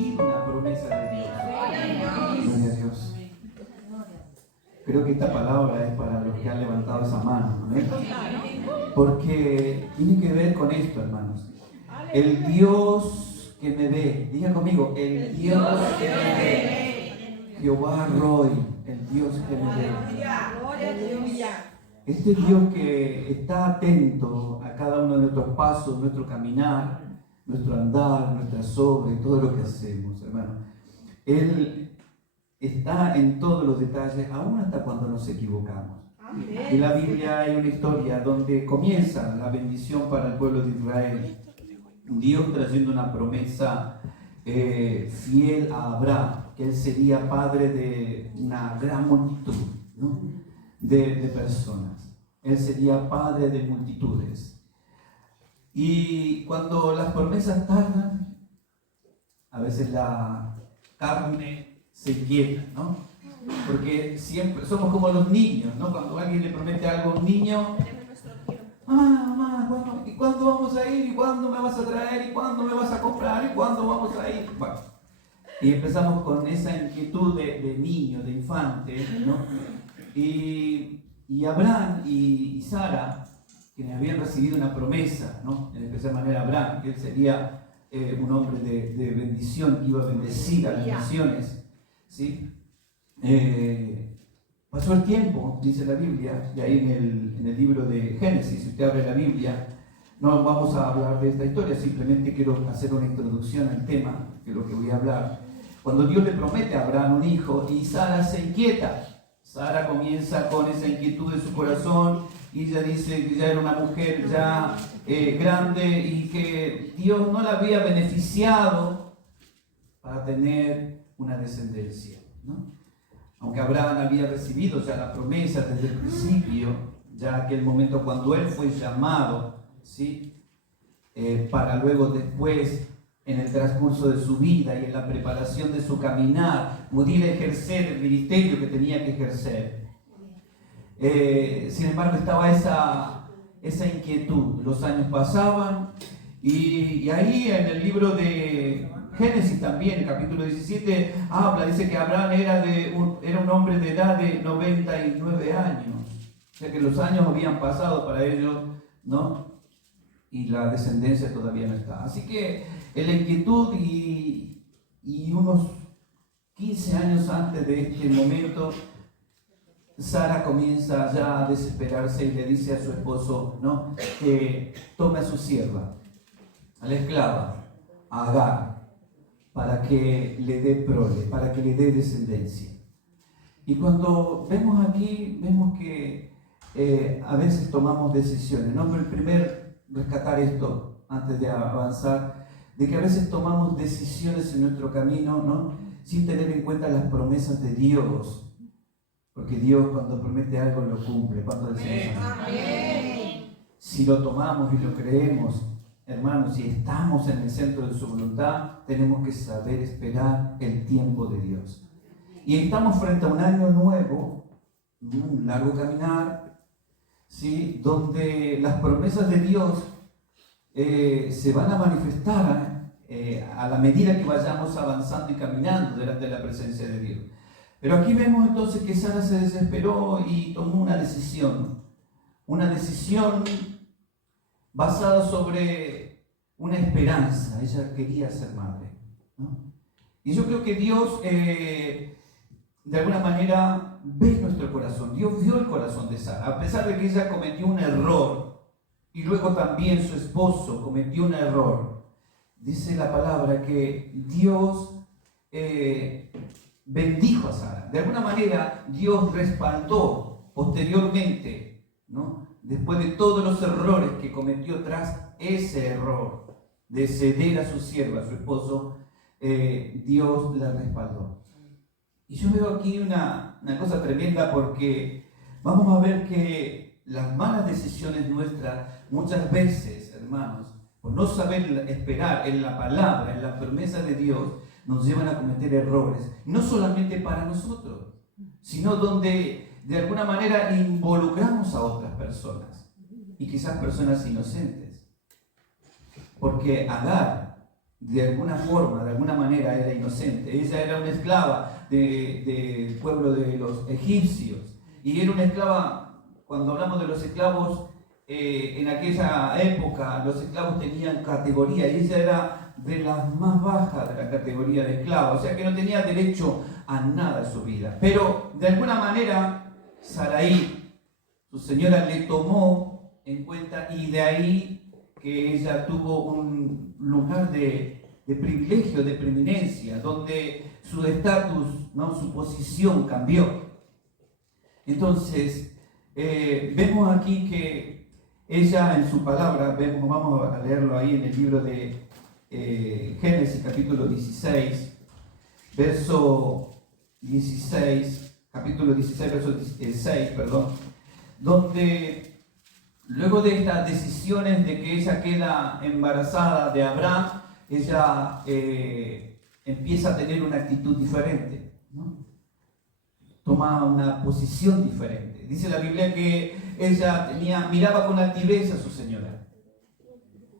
recibido una promesa de Dios. Gloria a Dios. Creo que esta palabra es para los que han levantado esa mano, ¿no? Porque tiene que ver con esto, hermanos. El Dios que me ve, diga conmigo, el Dios que me ve. Jehová Roy, el Dios que me ve. Este Dios que está atento a cada uno de nuestros pasos, nuestro caminar, nuestro andar, nuestras obras y todo lo que hacemos, hermano. Él está en todos los detalles, aún hasta cuando nos equivocamos. En la Biblia hay una historia donde comienza la bendición para el pueblo de Israel. Dios trayendo una promesa fiel a Abraham, que él sería padre de una gran multitud, ¿no? de personas. Él sería padre de multitudes. Y cuando las promesas tardan, a veces la carne se inquieta, ¿no? Porque siempre somos como los niños, ¿no? Cuando alguien le promete algo a un niño, mamá, bueno, ¿y cuándo vamos a ir? ¿Y cuándo me vas a traer? ¿Y cuándo me vas a comprar? ¿Y cuándo vamos a ir? Bueno, y empezamos con esa inquietud de niño, de infante, ¿no? Y Abraham y Sara, quienes habían recibido una promesa, ¿no? En especial manera Abraham, que él sería un hombre de bendición, que iba a bendecir a las naciones, ¿sí? Pasó el tiempo, dice la Biblia, y ahí en el libro de Génesis, si usted abre la Biblia, no vamos a hablar de esta historia, simplemente quiero hacer una introducción al tema, que es lo que voy a hablar. Cuando Dios le promete a Abraham un hijo y Sara se inquieta, Sara comienza con esa inquietud en su corazón y ella dice que ya era una mujer ya grande y que Dios no la había beneficiado para tener una descendencia, ¿no? Aunque Abraham había recibido ya la promesa desde el principio, ya aquel momento cuando él fue llamado, ¿sí? Para luego después, en el transcurso de su vida y en la preparación de su caminar, pudiera ejercer el ministerio que tenía que ejercer. Sin embargo, estaba esa inquietud. Los años pasaban y ahí en el libro de Génesis también, el capítulo 17, dice que Abraham era un hombre de edad de 99 años. O sea que los años habían pasado para ellos, ¿no? Y la descendencia todavía no está. Así que en la inquietud y unos 15 años antes de este momento, Sara comienza ya a desesperarse y le dice a su esposo, ¿no? Que tome a su sierva, a la esclava, a Agar, para que le dé prole, para que le dé descendencia. Y cuando vemos aquí, vemos que a veces tomamos decisiones, ¿no? Pero primero rescatar esto antes de avanzar, de que a veces tomamos decisiones en nuestro camino, ¿no? Sin tener en cuenta las promesas de Dios, porque Dios cuando promete algo lo cumple. ¿Cuándo decimos amén? Si lo tomamos y lo creemos, hermanos, si estamos en el centro de su voluntad, tenemos que saber esperar el tiempo de Dios. Y estamos frente a un año nuevo, un largo caminar, ¿sí? Donde las promesas de Dios se van a manifestar a la medida que vayamos avanzando y caminando delante de la presencia de Dios. Pero aquí vemos entonces que Sara se desesperó y tomó una decisión basada sobre una esperanza. Ella quería ser madre, ¿no? Y yo creo que Dios de alguna manera ve nuestro corazón. Dios vio el corazón de Sara, a pesar de que ella cometió un error y luego también su esposo cometió un error. Dice la palabra que Dios bendijo a Sara. De alguna manera Dios respaldó posteriormente, ¿no? Después de todos los errores que cometió tras ese error de ceder a su sierva, a su esposo, Dios la respaldó. Y yo veo aquí una cosa tremenda, porque vamos a ver que las malas decisiones nuestras muchas veces, hermanos, por no saber esperar en la palabra, en la promesa de Dios, nos llevan a cometer errores, no solamente para nosotros, sino donde de alguna manera involucramos a otras personas, y quizás personas inocentes. Porque Agar de alguna forma, de alguna manera era inocente. Ella era una esclava del pueblo de los egipcios. Y era una esclava, cuando hablamos de los esclavos, en aquella época los esclavos tenían categoría y ella era de las más bajas de la categoría de esclava, o sea que no tenía derecho a nada en su vida. Pero de alguna manera Sarai, su señora, le tomó en cuenta y de ahí que ella tuvo un lugar de privilegio, de preeminencia, donde su estatus, ¿no?, su posición cambió. Entonces, vemos aquí que ella en su palabra, vamos a leerlo ahí en el libro de Génesis capítulo 16, verso 16, capítulo 16, verso 6, donde luego de estas decisiones de que ella queda embarazada de Abraham, ella empieza a tener una actitud diferente, ¿no? Toma una posición diferente. Dice la Biblia que ella miraba con altivez a su señora.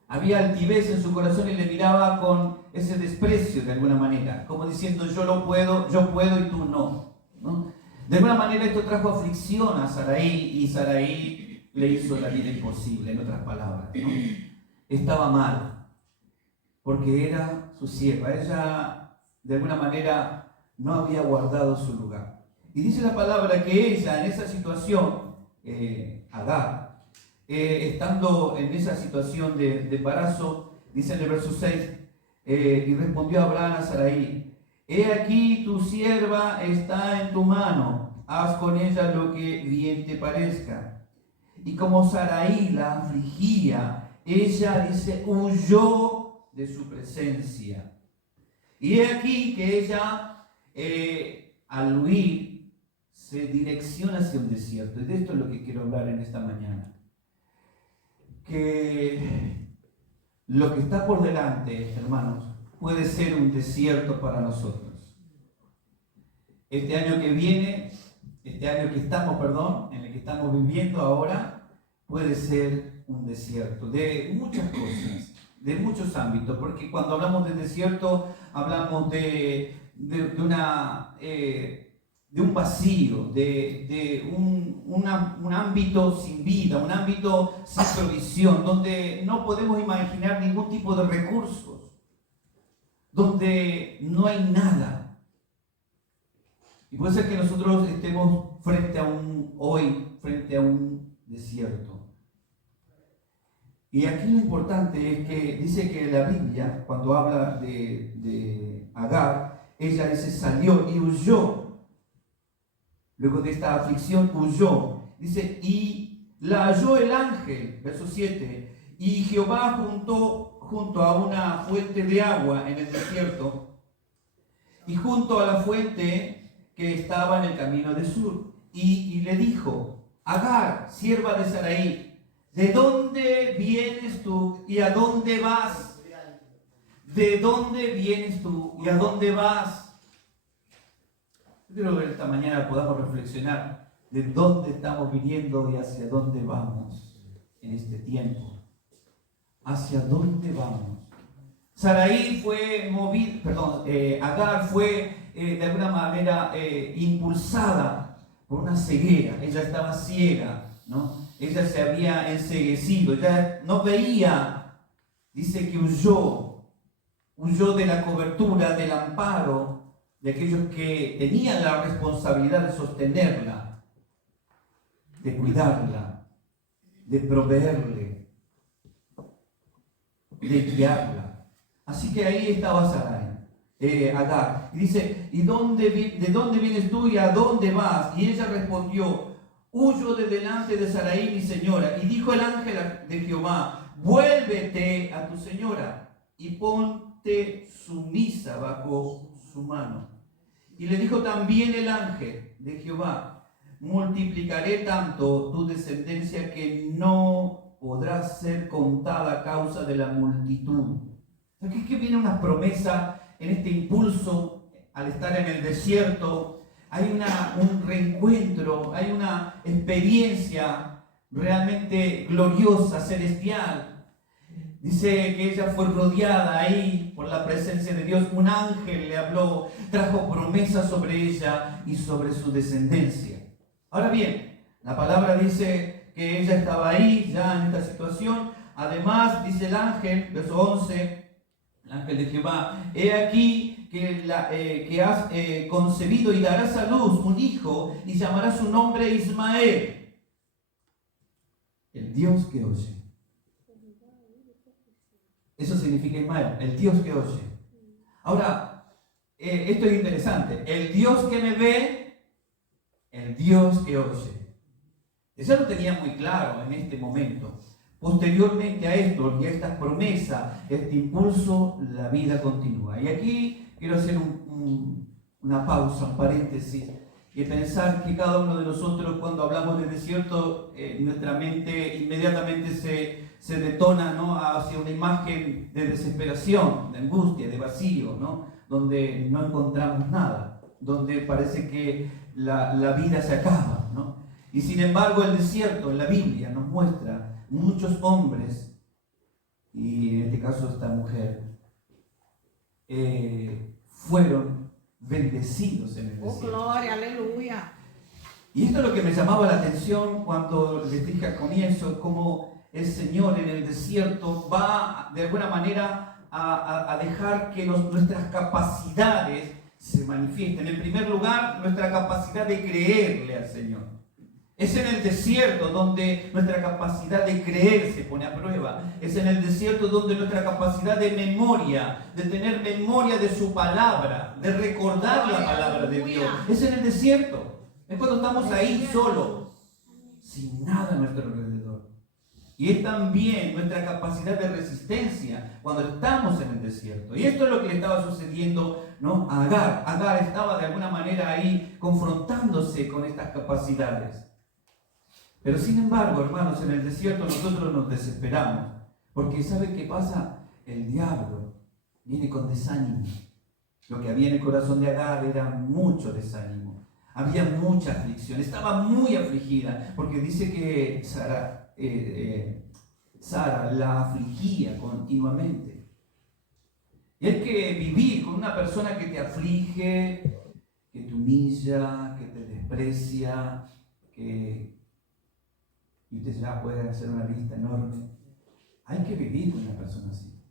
Había altivez en su corazón y le miraba con ese desprecio de alguna manera, como diciendo yo puedo y tú no, ¿no? De alguna manera esto trajo aflicción a Sarai y Sarai le hizo la vida imposible, en otras palabras, ¿no? Estaba mal, porque era su sierva. Ella de alguna manera no había guardado su lugar. Y dice la palabra que ella en esa situación, Agar, estando en esa situación de embarazo, dice en el verso 6, y respondió Abraham a Sarai: he aquí tu sierva está en tu mano, haz con ella lo que bien te parezca. Y como Sarai la afligía, ella, dice, huyó de su presencia. Y he aquí que ella, al huir, se direcciona hacia un desierto. Y de esto es lo que quiero hablar en esta mañana. Que lo que está por delante, hermanos, puede ser un desierto para nosotros. Este año que viene, en el que estamos viviendo ahora, puede ser un desierto de muchas cosas, de muchos ámbitos, porque cuando hablamos de desierto, hablamos de un vacío, de un ámbito sin vida, un ámbito sin provisión, donde no podemos imaginar ningún tipo de recursos, donde no hay nada. Y puede ser que nosotros estemos frente a un desierto. Y aquí lo importante es que dice que la Biblia, cuando habla de Agar, ella dice salió y huyó. Luego de esta aflicción huyó. Dice, y la halló el ángel, verso 7, y Jehová junto a una fuente de agua en el desierto, y junto a la fuente que estaba en el camino de sur. Y le dijo: Agar, sierva de Sarai, ¿de dónde vienes tú y a dónde vas? ¿De dónde vienes tú y a dónde vas? Yo quiero que esta mañana podamos reflexionar de dónde estamos viniendo y hacia dónde vamos en este tiempo. ¿Hacia dónde vamos? Sarai fue Agar fue de alguna manera impulsada por una ceguera. Ella estaba ciega, ¿no? Ella se había enceguecido, ella no veía. Dice que huyó de la cobertura, del amparo de aquellos que tenían la responsabilidad de sostenerla, de cuidarla, de proveerle, de guiarla. Así que ahí estaba Sarai, Agar. Y dice, ¿de dónde vienes tú y a dónde vas? Y ella respondió: huyo de delante de Sarai, mi señora. Y dijo el ángel de Jehová: vuélvete a tu señora y ponte sumisa bajo su mano. Y le dijo también el ángel de Jehová: multiplicaré tanto tu descendencia que no podrá ser contada a causa de la multitud. Aquí que viene una promesa en este impulso al estar en el desierto. Hay un reencuentro, hay una experiencia realmente gloriosa, celestial. Dice que ella fue rodeada ahí por la presencia de Dios. Un ángel le habló, trajo promesas sobre ella y sobre su descendencia. Ahora bien, la palabra dice que ella estaba ahí ya en esta situación. Además, dice el ángel, verso 11, el ángel de Jehová: he aquí que has concebido y darás a luz un hijo y llamarás su nombre Ismael, el Dios que oye. Eso significa Ismael, el Dios que oye. Ahora, esto es interesante. El Dios que me ve, el Dios que oye. Eso lo tenía muy claro en este momento. Posteriormente a esto y a estas promesas, este impulso, la vida continúa. Y aquí quiero hacer una pausa, un paréntesis, y pensar que cada uno de nosotros, cuando hablamos de desierto, nuestra mente inmediatamente se detona, ¿no?, hacia una imagen de desesperación, de angustia, de vacío, ¿no?, donde no encontramos nada, donde parece que la vida se acaba, ¿no? Y sin embargo, el desierto en la Biblia nos muestra muchos hombres, y en este caso esta mujer, fueron bendecidos en el desierto. Oh, gloria, aleluya. Y esto es lo que me llamaba la atención cuando les dije al comienzo, cómo el Señor en el desierto va de alguna manera a dejar que nuestras capacidades se manifiesten. En primer lugar, nuestra capacidad de creerle al Señor. Es en el desierto donde nuestra capacidad de creer se pone a prueba. Es en el desierto donde nuestra capacidad de memoria, de tener memoria de su palabra, de recordar la palabra de Dios. Es en el desierto. Es cuando estamos ahí solos, sin nada a nuestro alrededor. Y es también nuestra capacidad de resistencia cuando estamos en el desierto. Y esto es lo que le estaba sucediendo, ¿no?, a Agar. Agar estaba de alguna manera ahí confrontándose con estas capacidades. Pero sin embargo, hermanos, en el desierto nosotros nos desesperamos. Porque ¿saben qué pasa? El diablo viene con desánimo. Lo que había en el corazón de Agar era mucho desánimo. Había mucha aflicción. Estaba muy afligida. Porque dice que Sara la afligía continuamente. Y es que vivir con una persona que te aflige, que te humilla, que te desprecia, y usted ya puede hacer una lista enorme. Hay que vivir con una persona así.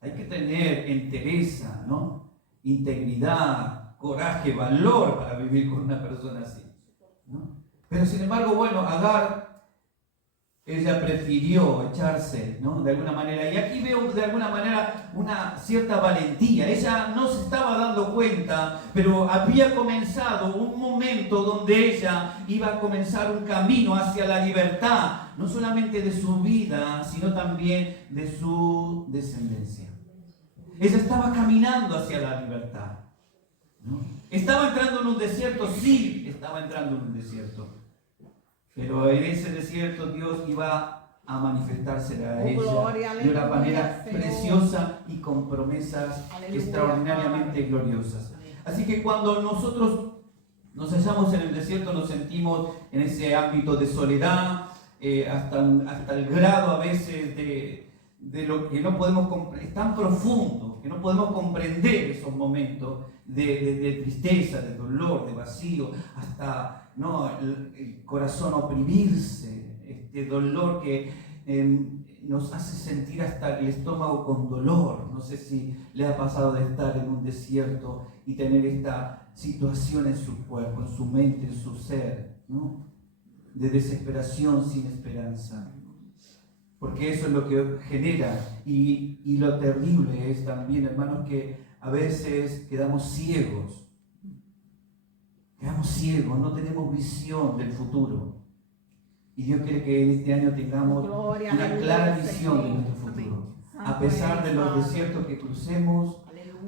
Hay que tener entereza, ¿no?, integridad, coraje, valor para vivir con una persona así, ¿no? Pero sin embargo, bueno, Agar, ella prefirió echarse, ¿no?, de alguna manera. Y aquí veo de alguna manera una cierta valentía. Ella no se estaba dando cuenta, pero había comenzado un momento donde ella iba a comenzar un camino hacia la libertad, no solamente de su vida, sino también de su descendencia. Ella estaba caminando hacia la libertad, ¿no? Estaba entrando en un desierto, sí, estaba entrando en un desierto. Pero en ese desierto Dios iba a manifestarse a ella de una manera preciosa y con promesas extraordinariamente gloriosas. Así que cuando nosotros nos hallamos en el desierto, nos sentimos en ese ámbito de soledad, hasta el grado a veces de lo que no podemos comprender. Es tan profundo que no podemos comprender esos momentos de tristeza, de dolor, de vacío, hasta, ¿no?, el corazón oprimirse, este dolor que nos hace sentir hasta el estómago con dolor. No sé si le ha pasado de estar en un desierto y tener esta situación en su cuerpo, en su mente, en su ser, ¿no?, de desesperación sin esperanza. Porque eso es lo que genera. Y lo terrible es también, hermanos, que a veces quedamos ciegos. Quedamos ciegos, no tenemos visión del futuro. Y Dios quiere que en este año tengamos una clara visión de nuestro futuro. A pesar de los desiertos que crucemos,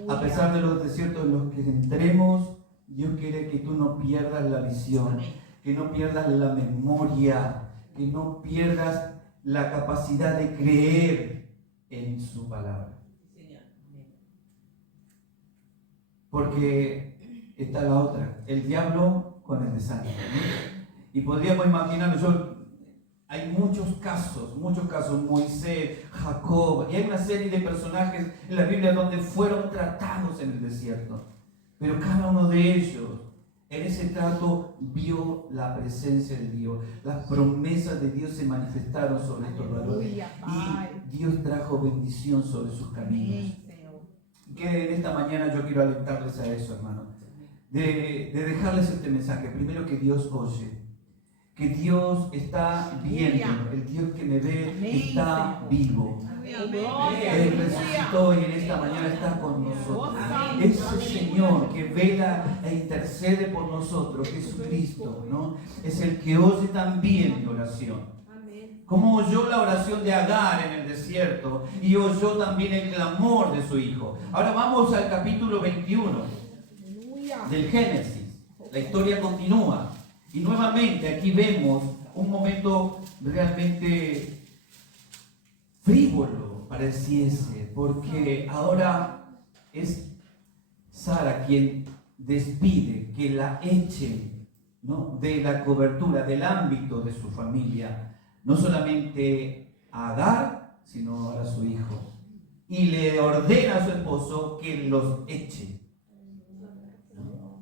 a pesar de los desiertos en los que entremos, Dios quiere que tú no pierdas la visión, que no pierdas la memoria, que no pierdas la capacidad de creer en su palabra. Porque está la otra, el diablo con el desánimo, ¿no? Y podríamos imaginar, hay muchos casos, Moisés, Jacob, y hay una serie de personajes en la Biblia donde fueron tratados en el desierto. Pero cada uno de ellos, en ese trato, vio la presencia de Dios. Las promesas de Dios se manifestaron sobre estos varones. Y Dios trajo bendición sobre sus caminos. Que en esta mañana yo quiero alentarles a eso, hermano. De dejarles este mensaje. Primero, que Dios oye. Que Dios está viendo. El Dios que me ve está vivo. Él resucitó y en esta mañana está con nosotros. Ese Señor que vela e intercede por nosotros, Jesucristo, ¿no? Es el que oye también mi oración. Como oyó la oración de Agar en el desierto y oyó también el clamor de su hijo. Ahora vamos al capítulo 21 del Génesis. La historia continúa. Y nuevamente aquí vemos un momento realmente frívolo, pareciese, porque ahora es Sara quien despide que la echen, ¿no?, de la cobertura, del ámbito de su familia, no solamente a Agar, sino a su hijo. Y le ordena a su esposo que los eche.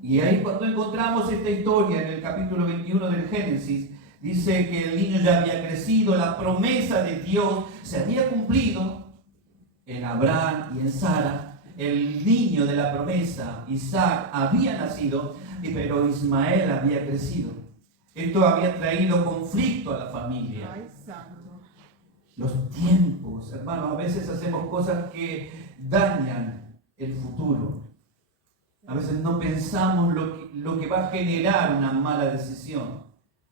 Y ahí cuando encontramos esta historia en el capítulo 21 del Génesis, dice que el niño ya había crecido, la promesa de Dios se había cumplido en Abraham y en Sara. El niño de la promesa, Isaac, había nacido, pero Ismael había crecido. Esto había traído conflicto a la familia. Los tiempos, hermanos, a veces hacemos cosas que dañan el futuro. A veces no pensamos lo que va a generar una mala decisión.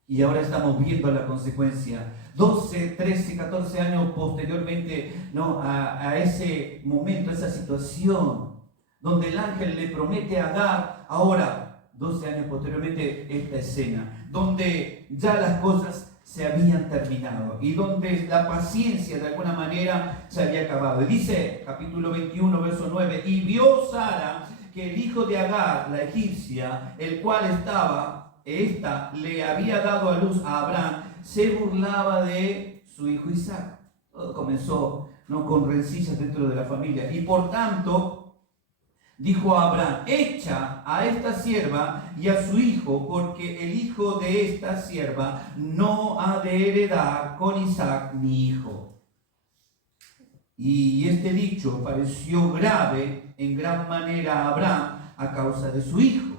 Y ahora estamos viendo la consecuencia. 12, 13, 14 años posteriormente, ¿no?, a ese momento, a esa situación, donde el ángel le promete a Agar, ahora, 12 años posteriormente, esta escena, donde ya las cosas se habían terminado y donde la paciencia de alguna manera se había acabado. Y dice, capítulo 21, verso 9, y vio Sara que el hijo de Agar, la egipcia, el cual esta le había dado a luz a Abraham, se burlaba de su hijo Isaac. Todo comenzó, ¿no?, con rencillas dentro de la familia. Y por tanto, dijo a Abraham, echa a esta sierva y a su hijo, porque el hijo de esta sierva no ha de heredar con Isaac mi hijo. Y este dicho pareció grave en gran manera a Abraham a causa de su hijo.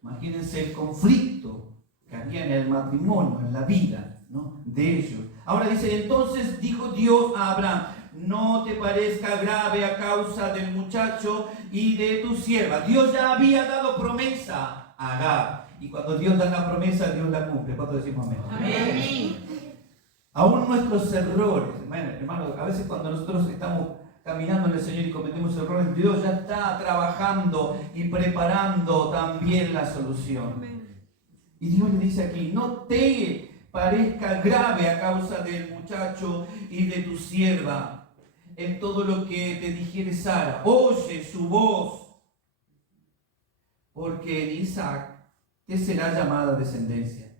Imagínense el conflicto que había en el matrimonio, en la vida, ¿no?, de ellos. Ahora dice, entonces dijo Dios a Abraham, no te parezca grave a causa del muchacho y de tu sierva. Dios ya había dado promesa a Agar. Y cuando Dios da la promesa, Dios la cumple. ¿Cuánto decimos amén? Amén. Aún nuestros errores, hermanos, a veces cuando nosotros estamos caminando en el Señor y cometemos errores, Dios ya está trabajando y preparando también la solución. Y Dios le dice aquí, no te parezca grave a causa del muchacho y de tu sierva en todo lo que te dijere Sara. Oye su voz, porque en Isaac te será llamada descendencia.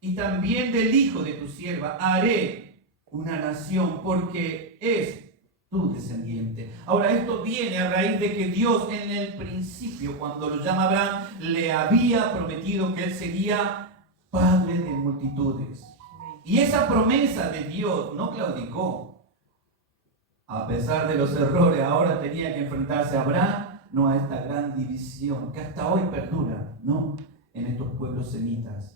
Y también del hijo de tu sierva haré una nación, porque es tu descendiente. Ahora, esto viene a raíz de que Dios en el principio, cuando lo llama Abraham, le había prometido que él sería padre de multitudes. Y esa promesa de Dios no claudicó. A pesar de los errores, ahora tenía que enfrentarse a Abraham, no a esta gran división que hasta hoy perdura, ¿no?, en estos pueblos semitas.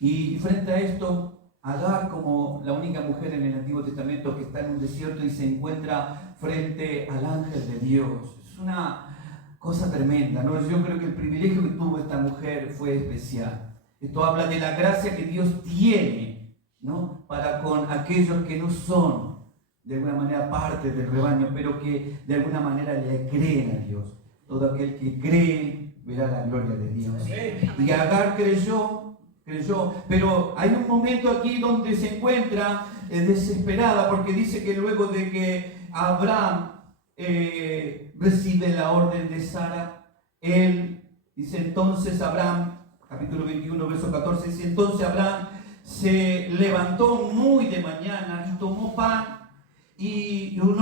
Y frente a esto, Agar, como la única mujer en el Antiguo Testamento que está en un desierto y se encuentra frente al ángel de Dios, es una cosa tremenda, ¿no? Yo creo que el privilegio que tuvo esta mujer fue especial. Esto habla de la gracia que Dios tiene, ¿no?, para con aquellos que no son de alguna manera parte del rebaño, pero que de alguna manera le creen a Dios. Todo aquel que cree verá la gloria de Dios. Y Agar creyó, pero hay un momento aquí donde se encuentra desesperada, porque dice que luego de que Abraham recibe la orden de Sara, él dice entonces Abraham, capítulo 21, verso 14, dice entonces Abraham se levantó muy de mañana y tomó pan y un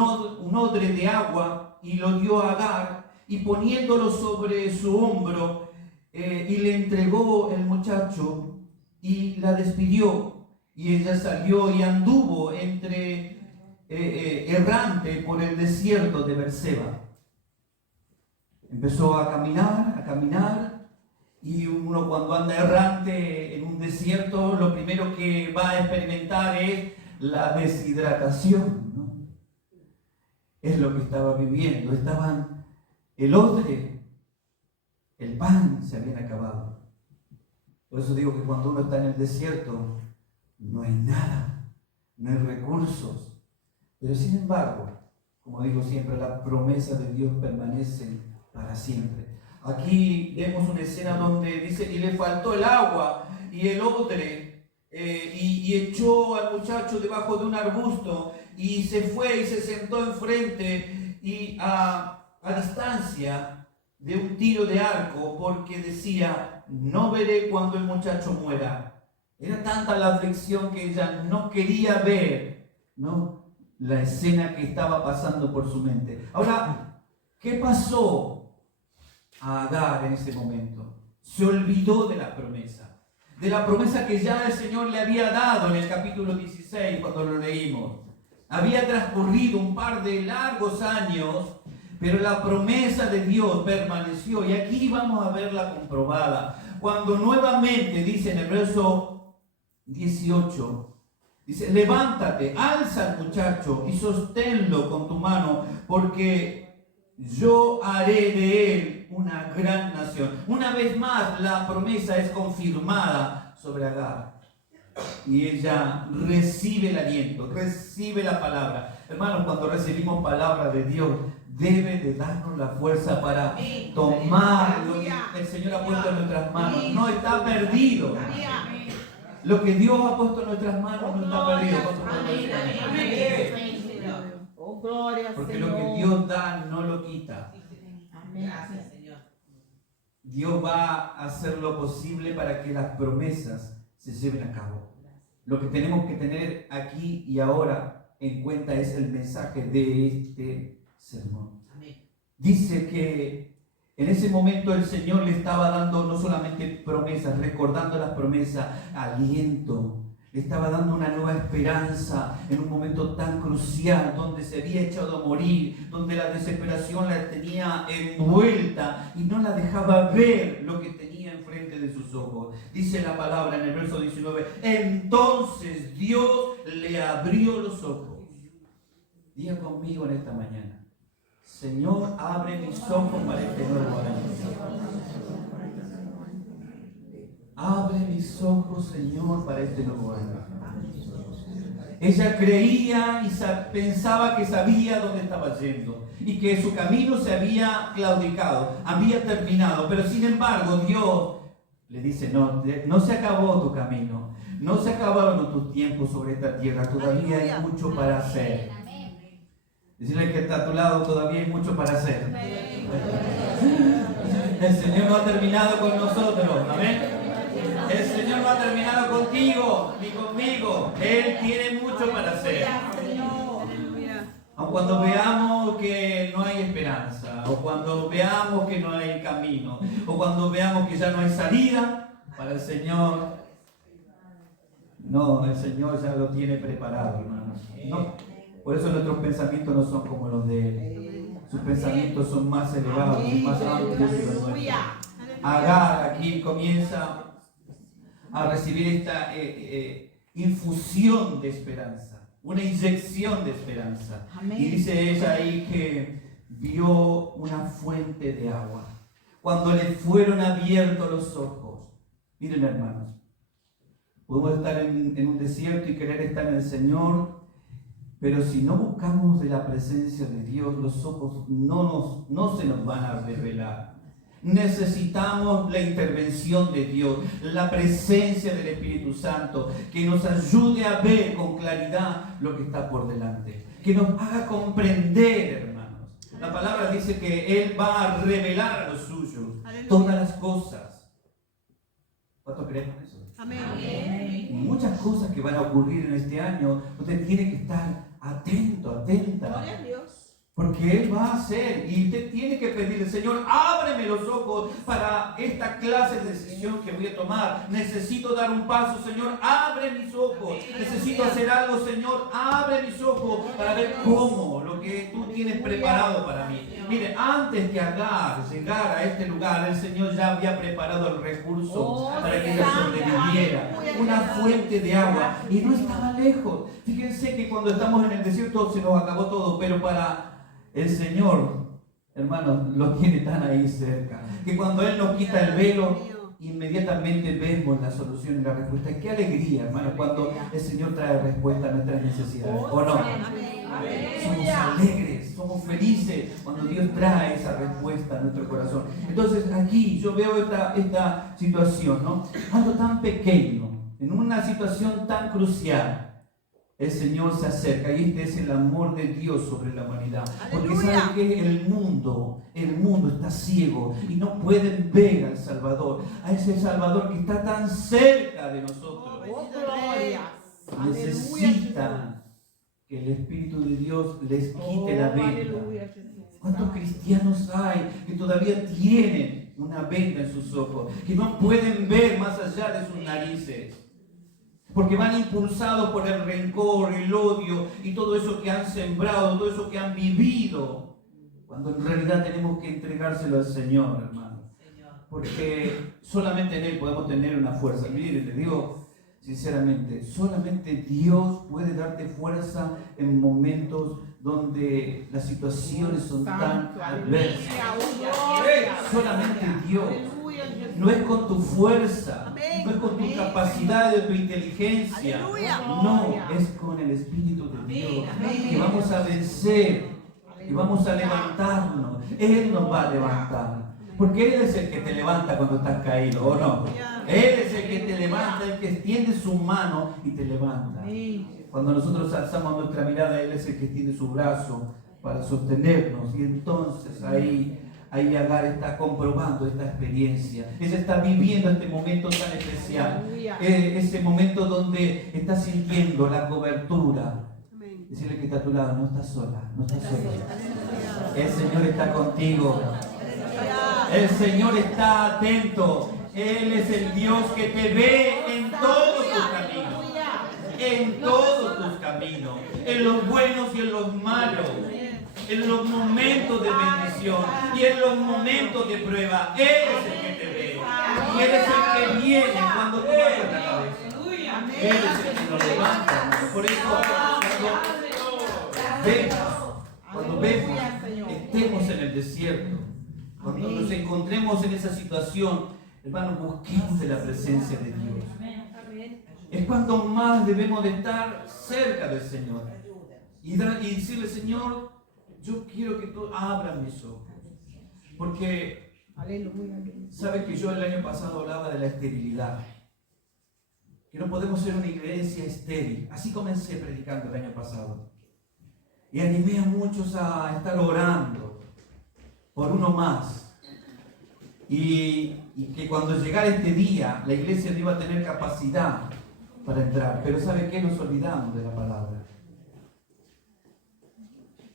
odre de agua y lo dio a Agar, y poniéndolo sobre su hombro y le entregó el muchacho y la despidió, y ella salió y anduvo errante por el desierto de Berseba. Empezó a caminar, y uno cuando anda errante en un desierto, lo primero que va a experimentar es la deshidratación, ¿no? Es lo que estaba viviendo. El odre, el pan se habían acabado. Por eso digo que cuando uno está en el desierto, no hay nada, no hay recursos. Pero sin embargo, como digo siempre, las promesas de Dios permanecen para siempre. Aquí vemos una escena donde dice, y le faltó el agua y el odre, y echó al muchacho debajo de un arbusto, y se fue y se sentó enfrente y a distancia de un tiro de arco, porque decía, no veré cuando el muchacho muera. Era tanta la aflicción que ella no quería ver, ¿no?, la escena que estaba pasando por su mente. Ahora, ¿qué pasó a Agar en ese momento? Se olvidó de la promesa que ya el Señor le había dado en el capítulo 16 cuando lo leímos. Había transcurrido un par de largos años, pero la promesa de Dios permaneció, y aquí vamos a verla comprobada. Cuando nuevamente dice en el verso 18, dice, levántate, alza al muchacho y sosténlo con tu mano, porque yo haré de él una gran nación. Una vez más la promesa es confirmada sobre Agar, y ella recibe el aliento, recibe la palabra. Hermanos, cuando recibimos palabra de Dios, debe de darnos la fuerza para tomar lo que el Señor ha puesto en nuestras manos. No está perdido. Lo que Dios ha puesto en nuestras manos no está perdido. Porque lo que Dios da no lo quita. Gracias, Señor. Dios va a hacer lo posible para que las promesas se lleven a cabo. Lo que tenemos que tener aquí y ahora en cuenta es el mensaje de este sermón. Dice que en ese momento el Señor le estaba dando no solamente promesas, recordando las promesas, aliento. Le estaba dando una nueva esperanza en un momento tan crucial, donde se había echado a morir, donde la desesperación la tenía envuelta y no la dejaba ver lo que tenía enfrente de sus ojos. Dice la palabra en el verso 19, entonces Dios le abrió los ojos. Diga conmigo en esta mañana, Señor, abre mis ojos para este nuevo año. Abre mis ojos, Señor, para este nuevo año. Ella creía y pensaba que sabía dónde estaba yendo y que su camino se había claudicado, había terminado. Pero sin embargo, Dios le dice, no se acabó tu camino, no se acabaron tus tiempos sobre esta tierra, todavía hay mucho para hacer. Decirle que está a tu lado, todavía hay mucho para hacer. El Señor no ha terminado con nosotros, amén. El Señor no ha terminado contigo ni conmigo. Él tiene mucho para hacer. Aun cuando veamos que no hay esperanza, o cuando veamos que no hay camino, o cuando veamos que ya no hay salida, para el Señor, no, el Señor ya lo tiene preparado, hermanos. No, por eso nuestros pensamientos no son como los de Él. Sus pensamientos son más elevados y más amplios que los nuestros. Agar aquí comienza a recibir esta infusión de esperanza, una inyección de esperanza. Amén. Y dice ella ahí que vio una fuente de agua. Cuando le fueron abiertos los ojos, miren hermanos, podemos estar en un desierto y querer estar en el Señor, pero si no buscamos de la presencia de Dios, los ojos no se nos van a revelar. Necesitamos la intervención de Dios, la presencia del Espíritu Santo, que nos ayude a ver con claridad lo que está por delante, que nos haga comprender, hermanos. La palabra dice que Él va a revelar a los suyos todas las cosas. ¿Cuánto creemos eso? Amén. Muchas cosas que van a ocurrir en este año, usted tiene que estar atento, atenta. Gloria a Dios. Porque Él va a hacer y usted tiene que pedirle, Señor, ábreme los ojos para esta clase de decisión que voy a tomar. Necesito dar un paso, Señor, abre mis ojos. Necesito hacer algo, Señor, abre mis ojos para ver cómo, lo que tú tienes preparado para mí. Mire, antes que Agar llegara a este lugar, el Señor ya había preparado el recurso para que ella sobreviviera. Una fuente de agua. Y no estaba lejos. Fíjense que cuando estamos en el desierto se nos acabó todo, pero para el Señor, hermanos, lo tiene tan ahí cerca, que cuando Él nos quita el velo, inmediatamente vemos la solución y la respuesta. Qué alegría, hermanos, cuando el Señor trae respuesta a nuestras necesidades, ¿o no? Somos alegres, somos felices cuando Dios trae esa respuesta a nuestro corazón. Entonces aquí yo veo esta situación, ¿no? Algo tan pequeño, en una situación tan crucial. El Señor se acerca y este es el amor de Dios sobre la humanidad. Porque sabe que el mundo está ciego y no pueden ver al Salvador, a ese Salvador que está tan cerca de nosotros. Necesitan que el Espíritu de Dios les quite la venda. ¿Cuántos cristianos hay que todavía tienen una venda en sus ojos, que no pueden ver más allá de sus narices? Porque van impulsados por el rencor, el odio y todo eso que han sembrado, todo eso que han vivido. Cuando en realidad tenemos que entregárselo al Señor, hermano. Porque solamente en Él podemos tener una fuerza. Mire, le digo sinceramente, solamente Dios puede darte fuerza en momentos donde las situaciones son tan adversas. Solamente Dios. No es con tu fuerza, no es con tu capacidad de tu inteligencia, no, es con el Espíritu de Dios que vamos a vencer, que vamos a levantarnos. Él nos va a levantar, porque Él es el que te levanta cuando estás caído, ¿o no? Él es el que te levanta, el que extiende su mano y te levanta. Cuando nosotros alzamos nuestra mirada, Él es el que extiende su brazo para sostenernos, y entonces ahí Agar está comprobando esta experiencia. Ella está viviendo este momento tan especial. Ese momento donde está sintiendo la cobertura. Decirle que está a tu lado, no estás sola, no estás sola. El Señor está contigo. El Señor está atento. Él es el Dios que te ve en todos tus caminos. En todos tus caminos. En los buenos y en los malos. En los momentos de bendición y en los momentos de prueba. Él es el que te ve. Y Él es el que viene cuando tú bajas la cabeza. Él es el que nos levanta. Por eso, cuando vemos, estemos en el desierto, cuando nos encontremos en esa situación, hermanos, busquemos de la presencia de Dios. Es cuando más debemos de estar cerca del Señor y decirle, Señor, yo quiero que tú abras mis ojos. Porque, ¿sabes que yo el año pasado hablaba de la esterilidad? Que no podemos ser una iglesia estéril. Así comencé predicando el año pasado. Y animé a muchos a estar orando por uno más. Y que cuando llegara este día, la iglesia no iba a tener capacidad para entrar. Pero ¿sabe qué? Nos olvidamos de la palabra.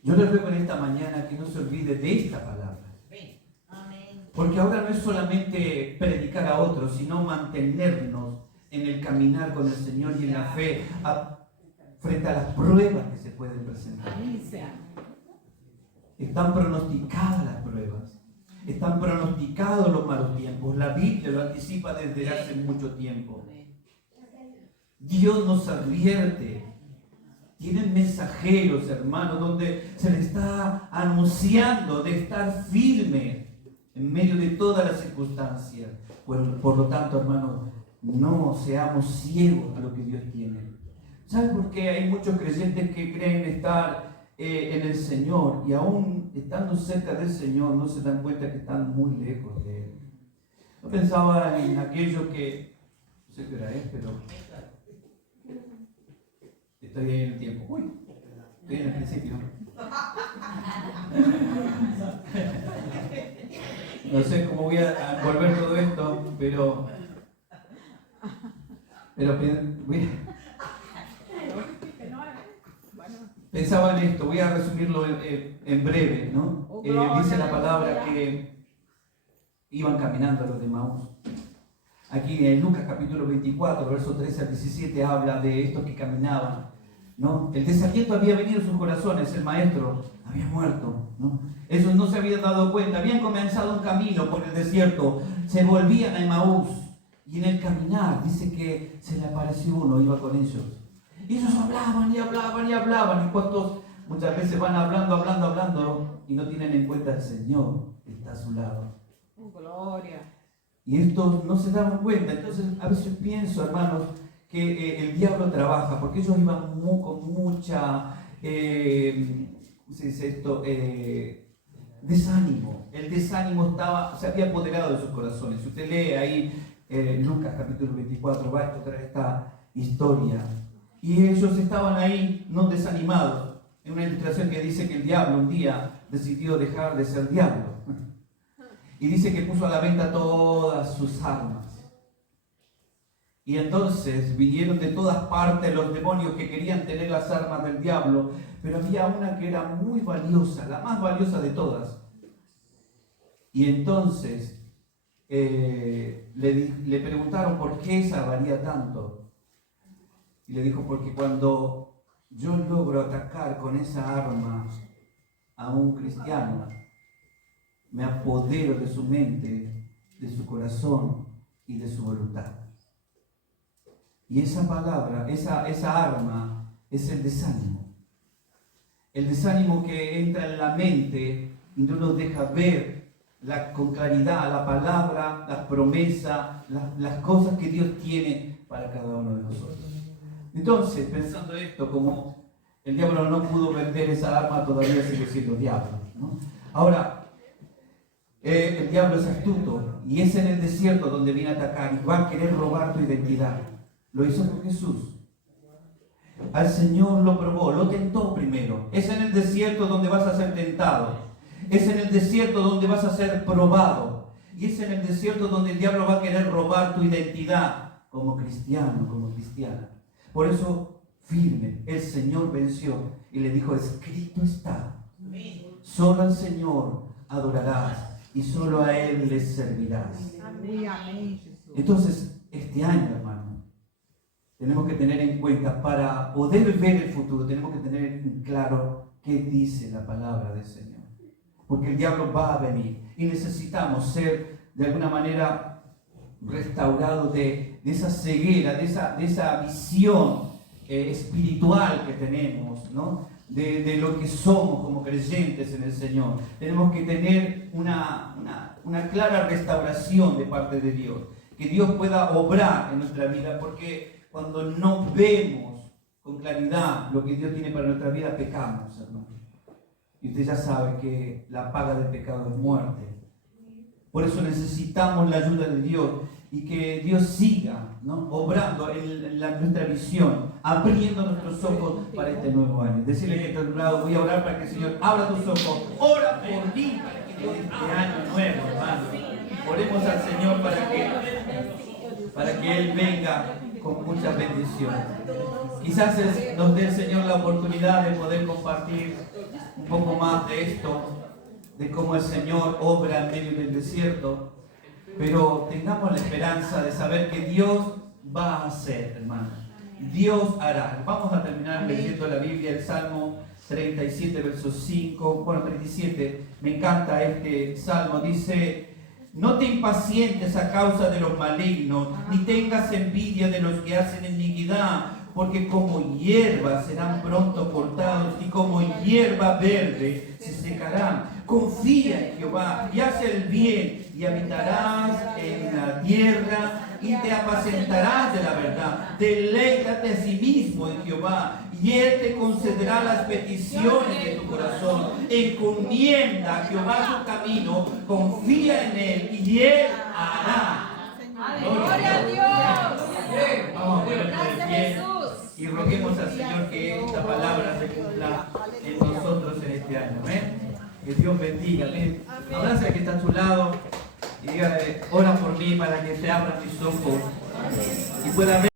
Yo les ruego en esta mañana que no se olvide de esta palabra. Porque ahora no es solamente predicar a otros, sino mantenernos en el caminar con el Señor y en la fe frente a las pruebas que se pueden presentar. Están pronosticadas las pruebas. Están pronosticados los malos tiempos. La Biblia lo anticipa desde hace mucho tiempo. Dios nos advierte. Tienen mensajeros, hermanos, donde se les está anunciando de estar firme en medio de todas las circunstancias. Por lo tanto, hermanos, no seamos ciegos a lo que Dios tiene. ¿Saben por qué hay muchos creyentes que creen estar en el Señor y aún estando cerca del Señor no se dan cuenta que están muy lejos de Él? Yo pensaba en aquello que, no sé qué hora es, pero estoy ahí en el tiempo. Uy, estoy en el principio. No sé cómo voy a envolver todo esto, pero Pero pensaba en esto, voy a resumirlo en breve, ¿no? Dice la palabra que iban caminando los de Maús. Aquí en Lucas capítulo 24, versos 13 al 17 habla de estos que caminaban, ¿no? El desaliento había venido a sus corazones, el maestro había muerto, ¿no? Ellos no se habían dado cuenta, habían comenzado un camino por el desierto, se volvían a Emaús y en el caminar dice que se le apareció uno, iba con ellos. Y ellos hablaban y hablaban y hablaban, y cuantos muchas veces van hablando y no tienen en cuenta al Señor que está a su lado. Gloria. Y estos no se daban cuenta. Entonces a veces pienso, hermanos, que el diablo trabaja, porque ellos iban con mucha, ¿cómo se dice esto? Desánimo. El desánimo se había apoderado de sus corazones. Si usted lee ahí Lucas capítulo 24, va a encontrar esta historia. Y ellos estaban ahí no desanimados. En una ilustración que dice que el diablo un día decidió dejar de ser diablo. Y dice que puso a la venta todas sus armas. Y entonces vinieron de todas partes los demonios que querían tener las armas del diablo, pero había una que era muy valiosa, la más valiosa de todas. Y entonces le preguntaron por qué esa valía tanto. Y le dijo, porque cuando yo logro atacar con esa arma a un cristiano, me apodero de su mente, de su corazón y de su voluntad. Y esa palabra, esa arma es el desánimo. El desánimo que entra en la mente y no nos deja ver con claridad la palabra, la promesa, las cosas que Dios tiene para cada uno de nosotros. Entonces, pensando esto, como el diablo no pudo vender esa arma, todavía sigue siendo diablo, ¿no? Ahora, el diablo es astuto y es en el desierto donde viene a atacar y va a querer robar tu identidad. Lo hizo con Jesús. Al Señor lo probó, lo tentó primero. Es en el desierto donde vas a ser tentado. Es en el desierto donde vas a ser probado. Y es en el desierto donde el diablo va a querer robar tu identidad como cristiano, como cristiana. Por eso, firme, el Señor venció y le dijo, escrito está, solo al Señor adorarás y solo a Él le servirás. Entonces, este año, hermano, tenemos que tener en cuenta, para poder ver el futuro, tenemos que tener en claro qué dice la palabra del Señor. Porque el diablo va a venir y necesitamos ser, de alguna manera, restaurados de esa ceguera, de esa visión espiritual que tenemos, ¿no? De lo que somos como creyentes en el Señor. Tenemos que tener una clara restauración de parte de Dios. Que Dios pueda obrar en nuestra vida, porque cuando no vemos con claridad lo que Dios tiene para nuestra vida, pecamos, hermano. Y usted ya sabe que la paga del pecado es muerte. Por eso necesitamos la ayuda de Dios y que Dios siga, ¿no?, obrando en nuestra visión, abriendo nuestros ojos para este nuevo año. Decirle que está a tu lado, voy a orar para que el Señor abra tus ojos. Ora por mí para que Dios este año nuevo, hermano. Oremos al Señor para que Él venga con muchas bendiciones. Quizás nos dé el Señor la oportunidad de poder compartir un poco más de esto, de cómo el Señor obra en medio del desierto, pero tengamos la esperanza de saber que Dios va a hacer, hermano. Dios hará. Vamos a terminar leyendo la Biblia, el Salmo 37, versos 5, 37. Me encanta este salmo. Dice, no te impacientes a causa de los malignos, ni tengas envidia de los que hacen iniquidad, porque como hierba serán pronto cortados y como hierba verde se secarán. Confía en Jehová y haz el bien y habitarás en la tierra y te apacentarás de la verdad. Deleítate a sí mismo en Jehová y Él te concederá las peticiones de tu corazón. Encomienda a Jehová tu camino, confía en Él y Él hará. Gloria a Dios. Vamos a ponernos de pie y roguemos al Señor que esta palabra se cumpla en nosotros en este año. ¿Amén? Que Dios bendiga. Abraza al que está a tu lado y dígale, ora por mí para que se abran mis ojos y pueda ver.